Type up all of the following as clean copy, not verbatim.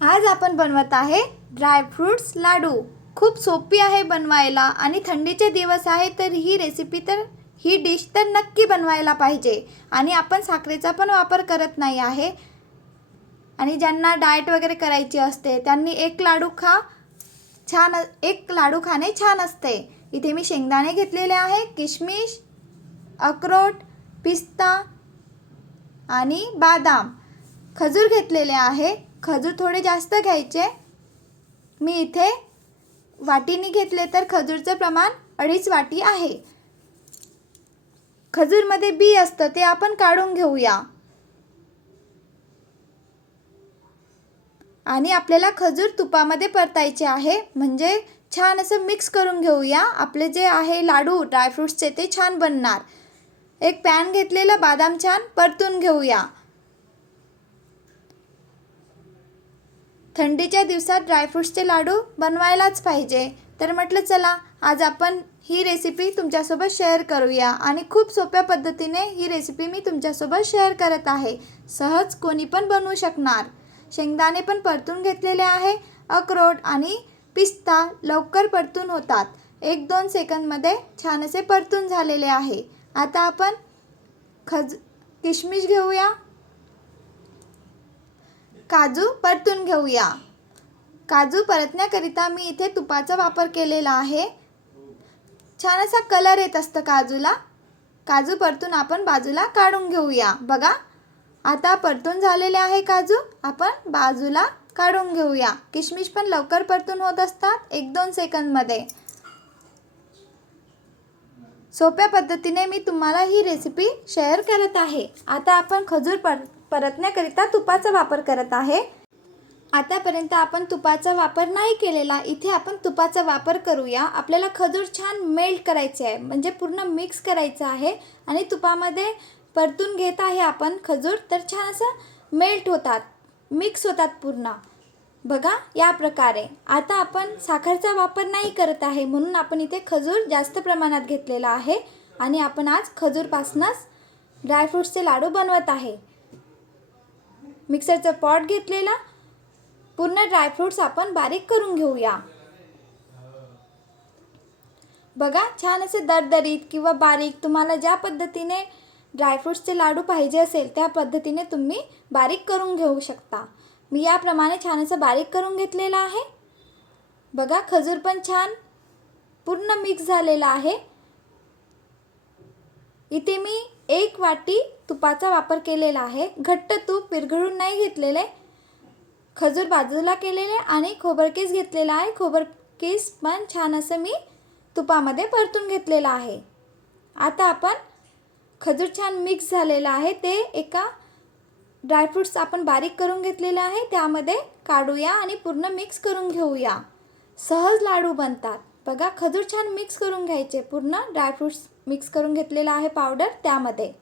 आज आपण बनवत आहे ड्रायफ्रूट्स लाडू। खूप सोपी आहे बनवायला आणि थंडीचे दिवस आहे तर ही डिश तर नक्की बनवायला पाहिजे। आणि आपण साखरेचा पण वापर करत नाही आहे। आणि ज्यांना डाएट वगैरे करायची असते त्यांनी एक लाडू खाणे छान असते। इथे मी शेंगदाणे घेतलेले आहे, किशमिश, अक्रोड, पिस्ता आणि बदाम, खजूर घेतलेले आहे। खजूर थोडे जास्त घ्यायचे। मी इथे वाटीने घेतले तर खजूरचे प्रमाण 2.5 वाटी आहे। खजूरमध्ये बी असतं ते आपण काढून घेऊया। आणि आपल्याला खजूर तुपामध्ये परतायचे आहे, म्हणजे छान असं मिक्स करून घेऊया। आपले जे आहे लाडू ड्रायफ्रूट्सचे ते छान बनणार। एक पॅन घेतलेला, बदाम छान परतून घेऊया। थंडीच्या दिवसात ड्रायफ्रूट्सचे लाडू बनवायलाच पाहिजे। तर म्हटलं चला आज आपण ही रेसिपी तुमच्यासोबत शेअर करूया। आणि खूप सोप्या पद्धतीने ही रेसिपी मी तुमच्यासोबत शेअर करत आहे। सहज कोणी पण बनवू शकणार। शेंगदाणे पण परतून घेतलेले आहे। अक्रोड आणि पिस्ता लवकर परतून होतात। 1-2 सेकंदमध्ये छान असे परतून झालेले आहे। आता आपण किशमिश घेऊया, काजू परतून घेऊया। काजू परतण्याकरिता मी इथे तुपाचा वापर केलेला आहे। छान असा कलर येत असतं काजूला। काजू परतून आपण बाजूला काढून घेऊया। बघा आता परतून झालेले आहे काजू, आपण बाजूला काढून घेऊया। किशमिश पण लवकर परतून होत असतात 1-2 सेकंदमध्ये। सोप्या पद्धतीने मी तुम्हाला ही रेसिपी शेअर करत आहे। आता आपण खजूर परतण्याकरिता तुपाचा वापर करत आहे। आतापर्यंत आपण तुपाचा वापर नाही केलेला, इथे आपण तुपाचा वापर करूया। आपल्याला खजूर छान मेल्ट करायचे आहे, म्हणजे पूर्ण मिक्स करायचं आहे। आणि तुपामध्ये परतून घेत आहे आपण खजूर, तर छान असं मेल्ट होतात, मिक्स होतात पूर्ण। बघा या प्रकारे। आता आपण साखरेचा वापर नाही करत आहे, म्हणून आपण इथे खजूर जास्त प्रमाणात घेतलेला आहे। आणि आपण आज खजूरपासूनच ड्रायफ्रूट्सचे लाडू बनवत आहे। मिक्सरचं पॉट घेतलेला, पूर्ण ड्रायफ्रूट्स आपण बारीक करून घेऊया। बघा छान असे दरदरीत किंवा बारीक, तुम्हाला ज्या पद्धतीने ड्रायफ्रूट्सचे लाडू पाहिजे असेल त्या पद्धतीने तुम्ही बारीक करून घेऊ शकता। मी याप्रमाणे छान असं बारीक करून घेतलेलं आहे। बघा खजूर पण छान पूर्ण मिक्स झालेला आहे। इथे मी 1 वाटी तुपाचा वापर केलेला आहे। घट्ट तूप विरघळून नाही घेतलेले। खजूर बाजूला केलेले आणि खोबरकीस घेतलेला आहे। खोबरकीस पण छान असं मी तुपामध्ये परतून घेतलेला आहे। आता आपण खजूर छान मिक्स झालेला आहे, ते एका ड्रायफ्रूट्स आपण बारीक करून घेतलेले आहे त्यामध्ये काढूया आणि पूर्ण मिक्स करून घेऊया। सहज लाडू बनतात। बघा खजूर छान मिक्स करून घ्यायचे, पूर्ण ड्रायफ्रूट्स मिक्स करून घेतलेला आहे पावडर त्यामध्ये।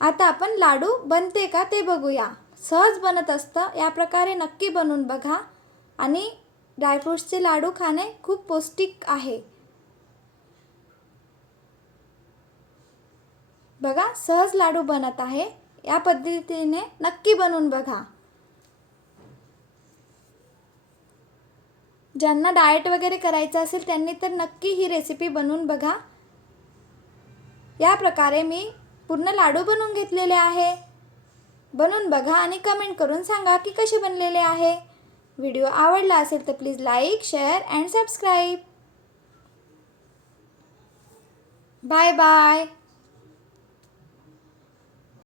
आता आपण लाडू बनते का ते बघूया। सहज बनत असतं, या प्रकारे नक्की बनवून बघा। आणि ड्रायफ्रूट्सचे लाडू खाणे खूप पौष्टिक आहे। बघा सहज लाडू बनत आहे, या पद्धतीने नक्की बनवून बघा। ज्यांना डाएट वगैरे करायचं असेल त्यांनी तर नक्की ही रेसिपी बनवून बघा। या प्रकारे मी पूर्ण लाडू बनवून घेतलेले आहे। बनवून बघा आणि कमेंट करून सांगा की कसे बनलेले आहे। व्हिडिओ आवडला असेल तर please like, share and subscribe. Bye bye.